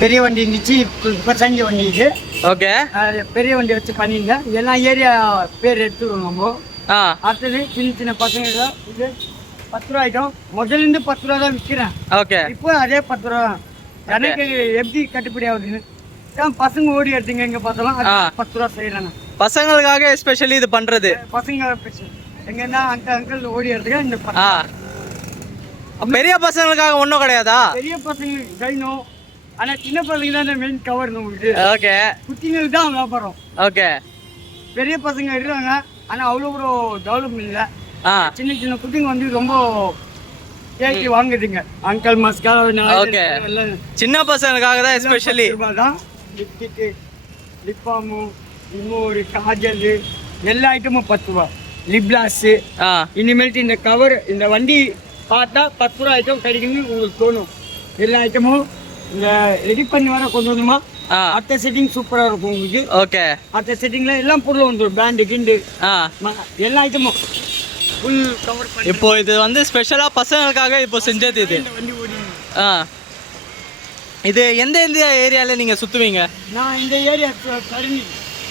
பெரிய வண்டி இருந்துச்சு, இப்போ செஞ்ச வண்டி இது. ஓகே. பெரிய வண்டி வச்சு பண்ணியிருந்தேன். எல்லாம் ஏரியா பேர் எடுத்துருவோம் நம்ம. ஆ. அடுத்தது சின்ன சின்ன பசங்க இது 10 ரூபா ஐட்டம். முதலேருந்து 10 ரூபா தான் விற்கிறேன். ஓகே. இப்போ அதே 10 ரூபா. எனக்கு எப்படி கட்டுப்படி ஆகுதுன்னு பசங்க ஓடி எடுத்துங்க எங்க பார்த்தாலும் 10 ரூபா செய்யறாங்க. பசங்களுக்காக எஸ்பெஷலி இது பண்றது. பசங்க எங்கன்னா அங்கிள் ஓடி எடுத்துக்க இந்த பெரிய பசங்களுக்காக ஒன்றும் கிடையாதா? பெரிய பசங்களுக்கு கைனும், ஆனா சின்ன பசங்க தான் மெயின் கவர் உங்களுக்கு. ஓகே. குட்டிங்களுக்கு தான் வியாபாரம். ஓகே. பெரிய பசங்க இருக்காங்க, ஆனா அவ்வளோ கூட டெவலப்மெண்ட் இல்லை. சின்ன சின்ன குட்டிங்க வந்து ரொம்ப கேட்டு வாங்குதுங்க. அங்கிள் மஸ்கா. ஓகே. சின்ன பசங்களுக்காக தான் எஸ்பெஷலி தான் லிப்டிக்கு, லிப் பாமு, இன்னொரு காஜல், எல்லா ஐட்டமும் 10 ரூபா. Lip class. இனிமேல்ட்டு இந்த கவர், இந்த வண்டி பார்த்தா 10 ரூபா ஐட்டம் கிடைக்குன்னு உங்களுக்கு தோணும். எல்லா ஐட்டமும் இந்த ரெடி பண்ணி வர கொஞ்சம் கொஞ்சமா அடுத்த செட்டிங் சூப்பரா இருக்கும் உங்களுக்கு. ஓகே. அடுத்த செட்டிங்ல எல்லாம் பொருள் வந்துடும். பேண்டு கிண்டு எல்லா ஐட்டமும் ஃபுல் கவர் பண்ணி. இப்போ இது வந்து ஸ்பெஷலா பசங்களுக்காக இப்போ செஞ்சது இது. வண்டி ஓடி. இது எந்த எந்த ஏரியால நீங்க சுத்துவீங்க? நான் இந்த ஏரியா தரணி,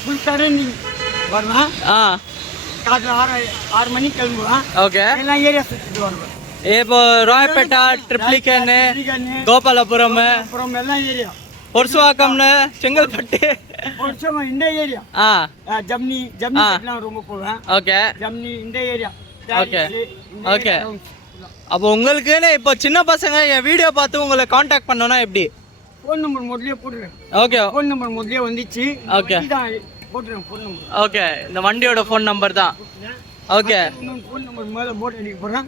ஃபுல் தரணி வருவேன். காலைல 6 மணிக்கு கிளம்புவேன். ஓகே. எல்லாம் ஏரியா சுற்றிட்டு வருவேன். இப்போ ராயப்பேட்டா, ட்ரிப்ளிகன், கோபாலபுரம், அப்புறம் எல்லாம் ஏரியா, பொர்சுவாக்கம்னு, செங்கல்பட்டு, இந்த ஏரியா, ஜம்னி எல்லாம் ரொம்ப போவேன். ஓகே. ஜம்னி இந்த ஏரியா. ஓகே. ஓகே. அப்போ உங்களுக்குன்னு இப்போ சின்ன பசங்க என் வீடியோ பார்த்து உங்களை காண்டாக்ட் பண்ணோன்னா எப்படி? ஃபோன் நம்பர் முதலே போட்டுருவேன். ஓகே. ஃபோன் நம்பர் முதலே வந்துச்சு. ஓகே. போட்டுருவேன் ஃபோன் நம்பர். ஓகே. இந்த வண்டியோட ஃபோன் நம்பர் தான். ஓகே. ஃபோன் நம்பர் மேலே போட்டு அடிக்க போகிறேன்.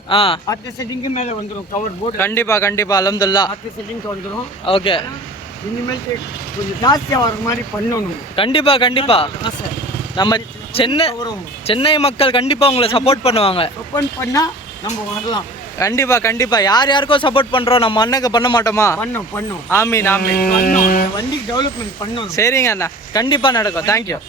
அடுத்த செட்டிங்க்கு மேலே வந்துடும் கவர் போட்டு. கண்டிப்பா கண்டிப்பா அல்ஹம்துலில்லாஹ். அடுத்த செட்டிங்க்கு வந்துடும். ஓகே. இனிமேல் கொஞ்சம் ஜாஸ்தியாக வர மாதிரி பண்ணணும். கண்டிப்பா கண்டிப்பா. நம்ம சென்னை மக்கள் கண்டிப்பா உங்களை சப்போர்ட் பண்ணுவாங்க. சப்போர்ட் பண்ணா நம்ம வரலாம். கண்டிப்பா கண்டிப்பா. யார் யாருக்கோ சப்போர்ட் பண்றோம், நம்ம அண்ணனுக்கு பண்ண மாட்டோமா? பண்ணோம். ஆமீன் ஆமீன். வண்டிக்கு டெவலப்மெண்ட் பண்ணணும். சரிங்க அண்ணா, கண்டிப்பா நடக்கும். தேங்க்யூ.